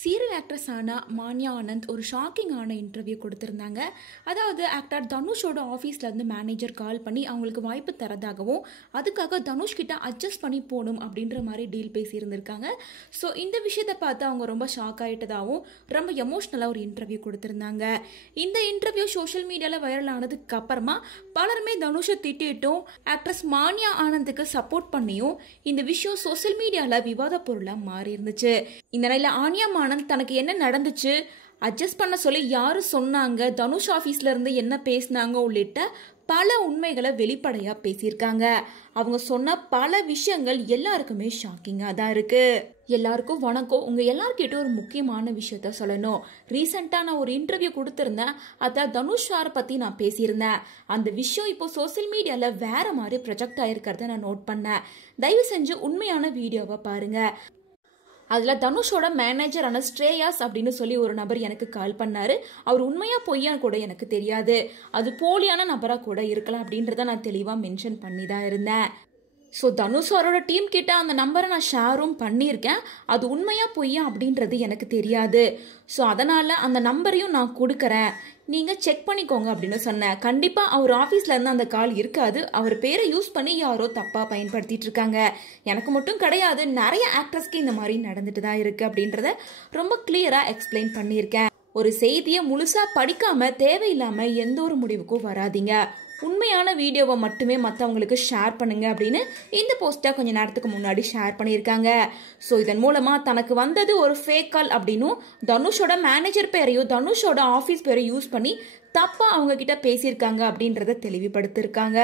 Serial actress ஆன மான்யா ஆனந்த் ஒரு ஷாக்கிங்கான interview கொடுத்துருந்தாங்க. அதாவது ஆக்டர் தனுஷோட ஆஃபீஸ்லேருந்து மேனேஜர் கால் பண்ணி அவங்களுக்கு வாய்ப்பு தரதாகவும் அதுக்காக தனுஷ் கிட்ட அட்ஜஸ்ட் பண்ணி போகணும் அப்படின்ற மாதிரி டீல் பேசியிருந்திருக்காங்க. ஸோ இந்த விஷயத்தை பார்த்து அவங்க ரொம்ப ஷாக் ஆகிட்டதாகவும் ரொம்ப எமோஷ்னலாக ஒரு இன்டர்வியூ கொடுத்துருந்தாங்க. இந்த இன்டர்வியூ சோஷியல் மீடியாவில் வைரல் ஆனதுக்கு அப்புறமா பலருமே தனுஷை திட்டிட்டும் ஆக்ட்ரஸ் மான்யா ஆனந்துக்கு சப்போர்ட் பண்ணியும் இந்த விஷயம் சோஷியல் மீடியாவில் விவாத பொருளாக மாறி இருந்துச்சு. இந்த நிலையில் ஆன்யா ஆனந்த் தனக்கு என்ன நடந்துச்சு, அட்ஜஸ்ட் பண்ண சொல்லி யாரு சொன்னாங்க, தனுஷ் ஆஃபீஸ்ல இருந்து என்ன பேசினாங்க உள்ளிட்ட பல உண்மைகளை வெளிப்படையா பேசியிருக்காங்க. அவங்க சொன்ன பல விஷயங்கள் எல்லாருக்குமே ஷாக்கிங்காக தான் இருக்கு. எல்லாருக்கும் வணக்கம். உங்க எல்லார்கிட்ட ஒரு முக்கியமான விஷயத்த சொல்லணும். ரீசெண்டா நான் ஒரு இன்டர்வியூ கொடுத்திருந்தேன். அதான் தனுஷ் சாரை பத்தி நான் பேசியிருந்தேன். அந்த விஷயம் இப்போ சோசியல் மீடியால வேற மாதிரி ப்ரொஜெக்ட் ஆயிருக்கிறத நான் நோட் பண்ணேன். தயவு செஞ்சு உண்மையான வீடியோவை பாருங்க. அதில் தனுஷோட மேனேஜரான ஸ்ரேயாஸ் அப்படின்னு சொல்லி ஒரு நபர் எனக்கு கால் பண்ணாரு. அவர் உண்மையா பொய்யான்னு கூட எனக்கு தெரியாது, அது போலியான நபராக கூட இருக்கலாம் அப்படின்றத நான் தெளிவாக மென்ஷன் பண்ணி தான் இருந்தேன். ஸோ தனுஷ் அவரோட டீம் கிட்ட அந்த நம்பரை நான் ஷேரும் பண்ணியிருக்கேன். அது உண்மையா பொய்யா அப்படின்றது எனக்கு தெரியாது. ஸோ அதனால அந்த நம்பரையும் நான் கொடுக்குறேன், நீங்க செக் பண்ணிக்கோங்க அப்படின்னு சொன்னேன். கண்டிப்பா அவர் ஆஃபீஸ்ல இருந்து அந்த கால் இருக்காது. அவர் பேரை யூஸ் பண்ணி யாரோ தப்பா பயன்படுத்திட்டு இருக்காங்க. எனக்கு மட்டும் கிடையாது, நிறைய ஆக்ட்ரஸ்க்கு இந்த மாதிரி நடந்துட்டு தான் இருக்கு அப்படின்றத ரொம்ப கிளியரா எக்ஸ்பிளைன் பண்ணியிருக்கேன். ஒரு செய்தியை முழுசா படிக்காம தேவையில்லாம எந்த ஒரு முடிவுக்கும் வராதிங்க. உண்மையான வீடியோவை மட்டுமே மற்றவங்களுக்கு ஷேர் பண்ணுங்க அப்படின்னு இந்த போஸ்ட்டை கொஞ்ச நேரத்துக்கு முன்னாடி ஷேர் பண்ணியிருக்காங்க. ஸோ இதன் மூலமா தனக்கு வந்தது ஒரு ஃபேக் கால் அப்படின்னும் தனுஷோட மேனேஜர் பேரையும் தனுஷோட ஆஃபீஸ் பேரையும் யூஸ் பண்ணி தப்பா அவங்க கிட்ட பேசியிருக்காங்க அப்படின்றத தெளிவுபடுத்திருக்காங்க.